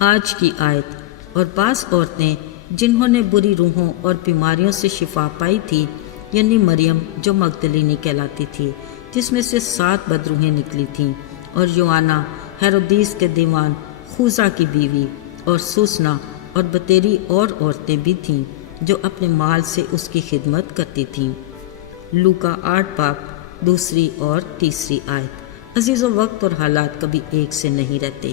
آج کی آیت۔ اور بعض عورتیں جنہوں نے بری روحوں اور بیماریوں سے شفا پائی تھی، یعنی مریم جو مگدلینی کہلاتی تھی، جس میں سے 7 بدروحیں نکلی تھیں، اور یوحنا ہیرودیس کے دیوان خوزا کی بیوی، اور سوسنا اور بتیری اور عورتیں بھی تھیں جو اپنے مال سے اس کی خدمت کرتی تھیں۔ لوکا 8 باب 2 اور 3 آیت۔ عزیزو، وقت اور حالات کبھی ایک سے نہیں رہتے،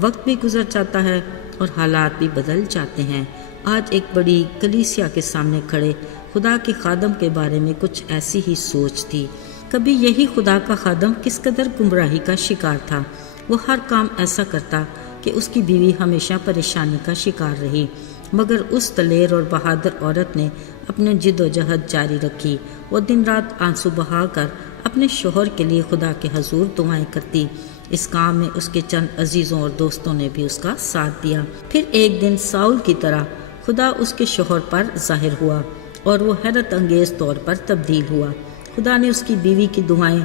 وقت بھی گزر جاتا ہے اور حالات بھی بدل جاتے ہیں۔ آج ایک بڑی کلیسیا کے سامنے کھڑے خدا کے خادم کے بارے میں کچھ ایسی ہی سوچ تھی۔ کبھی یہی خدا کا خادم کس قدر گمراہی کا شکار تھا۔ وہ ہر کام ایسا کرتا کہ اس کی بیوی ہمیشہ پریشانی کا شکار رہی، مگر اس دلیر اور بہادر عورت نے اپنے جد و جہد جاری رکھی۔ وہ دن رات آنسو بہا کر اپنے شوہر کے لیے خدا کے حضور دعائیں کرتی۔ اس کام میں اس کے چند عزیزوں اور دوستوں نے بھی اس کا ساتھ دیا۔ پھر ایک دن ساؤل کی طرح خدا اس کے شوہر پر ظاہر ہوا اور وہ حیرت انگیز طور پر تبدیل ہوا۔ خدا نے اس کی بیوی کی دعائیں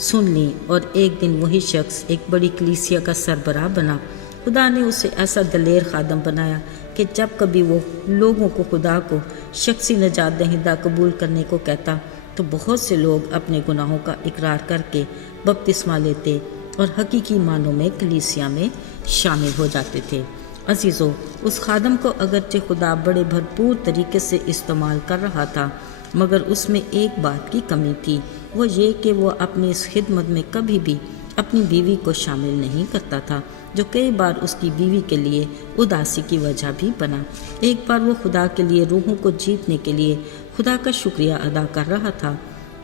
سن لیں اور ایک دن وہی شخص ایک بڑی کلیسیا کا سربراہ بنا۔ خدا نے اسے ایسا دلیر خادم بنایا کہ جب کبھی وہ لوگوں کو خدا کو شخصی نجات دہندہ قبول کرنے کو کہتا تو بہت سے لوگ اپنے گناہوں کا اقرار کر کے بپتسمہ لیتے اور حقیقی معنوں میں کلیسیا میں شامل ہو جاتے تھے۔ عزیزو، اس خادم کو اگرچہ خدا بڑے بھرپور طریقے سے استعمال کر رہا تھا، مگر اس میں ایک بات کی کمی تھی، وہ یہ کہ وہ اپنی اس خدمت میں کبھی بھی اپنی بیوی کو شامل نہیں کرتا تھا، جو کئی بار اس کی بیوی کے لیے اداسی کی وجہ بھی بنا۔ ایک بار وہ خدا کے لیے روحوں کو جیتنے کے لیے خدا کا شکریہ ادا کر رہا تھا۔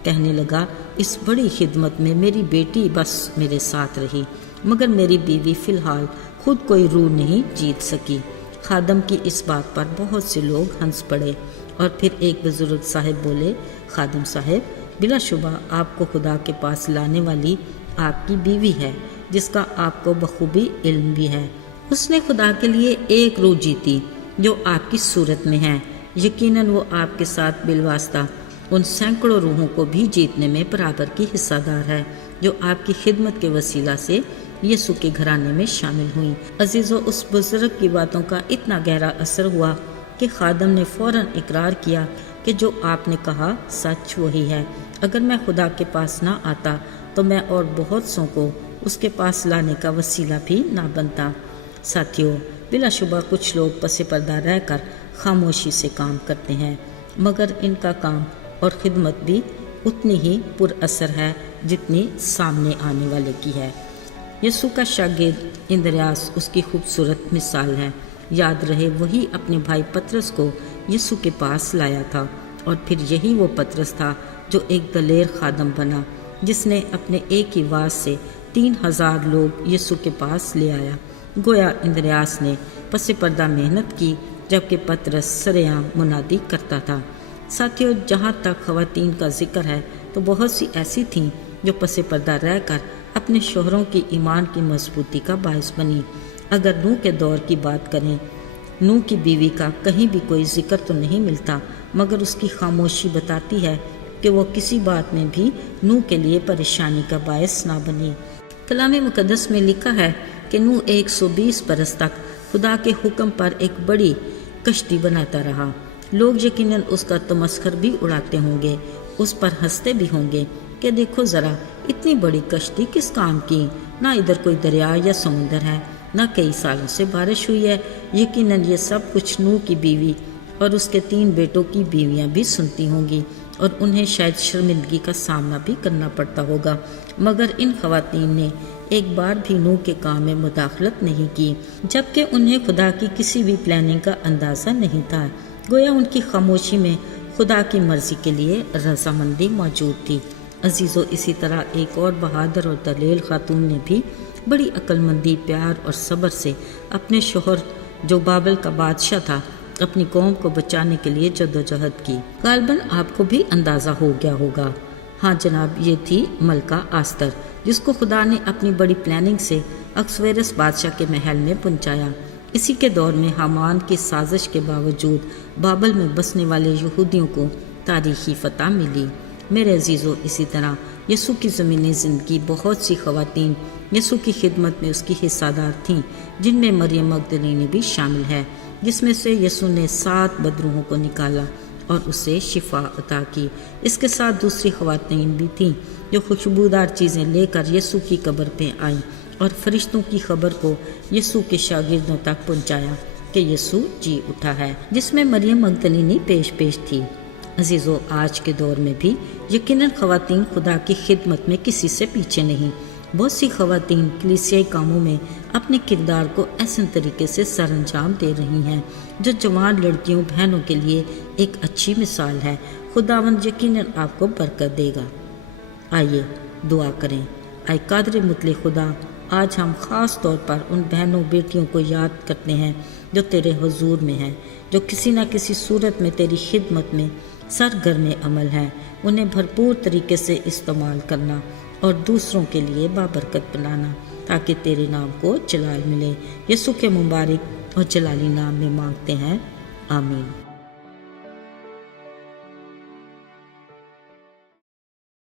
کہنے لگا، اس بڑی خدمت میں میری بیٹی بس میرے ساتھ رہی، مگر میری بیوی فی الحال خود کوئی روح نہیں جیت سکی۔ خادم کی اس بات پر بہت سے لوگ ہنس پڑے، اور پھر ایک بزرگ صاحب بولے، خادم صاحب، بلا شبہ آپ کو خدا کے پاس لانے والی آپ کی بیوی ہے، جس کا آپ کو بخوبی علم بھی ہے۔ اس نے خدا کے لیے ایک روح جیتی جو آپ کی صورت میں ہے۔ یقیناً وہ آپ کے ساتھ بالواسطہ ان سینکڑوں روحوں کو بھی جیتنے میں برابر کی حصہ دار ہے جو آپ کی خدمت کے وسیلہ سے یسوع کے گھرانے میں شامل ہوئیں۔ عزیزو، اس بزرگ کی باتوں کا اتنا گہرا اثر ہوا کہ خادم نے فوراً اقرار کیا کہ جو آپ نے کہا سچ وہی ہے۔ اگر میں خدا کے پاس نہ آتا تو میں اور بہت سوں کو اس کے پاس لانے کا وسیلہ بھی نہ بنتا۔ ساتھیو، بلا شبہ کچھ لوگ پس پردہ رہ کر خاموشی سے کام کرتے ہیں، مگر ان کا کام اور خدمت بھی اتنی ہی پر اثر ہے جتنی سامنے آنے والے کی ہے۔ یسوع کا شاگرد اندریاس اس کی خوبصورت مثال ہے۔ یاد رہے، وہی اپنے بھائی پطرس کو یسوع کے پاس لایا تھا، اور پھر یہی وہ پطرس تھا جو ایک دلیر خادم بنا، جس نے اپنے ایک ہی واز سے 3000 لوگ یسوع کے پاس لے آیا۔ گویا اندریاس نے پس پردہ محنت کی، جبکہ پطرس سرعام منادی کرتا تھا۔ ساتھیو، جہاں تک خواتین کا ذکر ہے تو بہت سی ایسی تھیں جو پس پردہ رہ کر اپنے شوہروں کی ایمان کی مضبوطی کا باعث بنی۔ اگر نوح کے دور کی بات کریں، نوح کی بیوی کا کہیں بھی کوئی ذکر تو نہیں ملتا، مگر اس کی خاموشی بتاتی ہے کہ وہ کسی بات میں بھی نوح کے لیے پریشانی کا باعث نہ بنی۔ کلام مقدس میں لکھا ہے کہ نوح 120 برس تک خدا کے حکم پر ایک بڑی کشتی بناتا رہا۔ لوگ یقیناً اس کا تمسخر بھی اڑاتے ہوں گے، اس پر ہنستے بھی ہوں گے کہ دیکھو ذرا، اتنی بڑی کشتی کس کام کی؟ نہ ادھر کوئی دریا یا سمندر ہے، نہ کئی سالوں سے بارش ہوئی ہے۔ یقیناً یہ سب کچھ نوح کی بیوی اور اس کے 3 بیٹوں کی بیویاں بھی سنتی ہوں گی، اور انہیں شاید شرمندگی کا سامنا بھی کرنا پڑتا ہوگا، مگر ان خواتین نے ایک بار بھی نوح کے کام میں مداخلت نہیں کی، جبکہ انہیں خدا کی کسی بھی پلاننگ کا اندازہ نہیں تھا۔ گویا ان کی خاموشی میں خدا کی مرضی کے لیے رضامندی موجود تھی۔ عزیزو، اسی طرح ایک اور بہادر اور دلیر خاتون نے بھی بڑی عقل مندی، پیار اور صبر سے اپنے شوہر جو بابل کا بادشاہ تھا، اپنی قوم کو بچانے کے لیے جدوجہد کی۔ غالباً آپ کو بھی اندازہ ہو گیا ہوگا۔ ہاں جناب، یہ تھی ملکہ آستر، جس کو خدا نے اپنی بڑی پلاننگ سے اکسویرس بادشاہ کے محل میں پہنچایا۔ اسی کے دور میں حامان کی سازش کے باوجود بابل میں بسنے والے یہودیوں کو تاریخی فتح ملی۔ میرے عزیزو، اسی طرح یسوع کی زمینی زندگی بہت سی خواتین یسوع کی خدمت میں اس کی حصہ دار تھیں، جن میں مریم مگدلینی بھی شامل ہے، جس میں سے یسوع نے 7 بدروحوں کو نکالا اور اسے شفا عطا کی۔ اس کے ساتھ دوسری خواتین بھی تھیں جو خوشبودار چیزیں لے کر یسوع کی قبر پہ آئیں اور فرشتوں کی خبر کو یسوع کے شاگردوں تک پہنچایا کہ یسوع جی اٹھا ہے، جس میں مریم مگدلینی پیش تھی۔ عزیزو، آج کے دور میں بھی یقیناً خواتین خدا کی خدمت میں کسی سے پیچھے نہیں۔ بہت سی خواتین کلیسیائی کاموں میں اپنے کردار کو احسن طریقے سے سر انجام دے رہی ہیں، جو جوان لڑکیوں بہنوں کے لیے ایک اچھی مثال ہے۔ خداوند یقیناً آپ کو برکت دے گا۔ آئیے دعا کریں۔ اے قادر مطلق خدا، آج ہم خاص طور پر ان بہنوں بیٹیوں کو یاد کرتے ہیں جو تیرے حضور میں ہیں، جو کسی نہ کسی صورت میں تیری خدمت میں سرگرم عمل ہیں۔ انہیں بھرپور طریقے سے استعمال کرنا اور دوسروں کے لیے بابرکت بنانا، تاکہ تیرے نام کو جلال ملے۔ یسوع کے مبارک اور جلالی نام میں مانگتے ہیں، آمین۔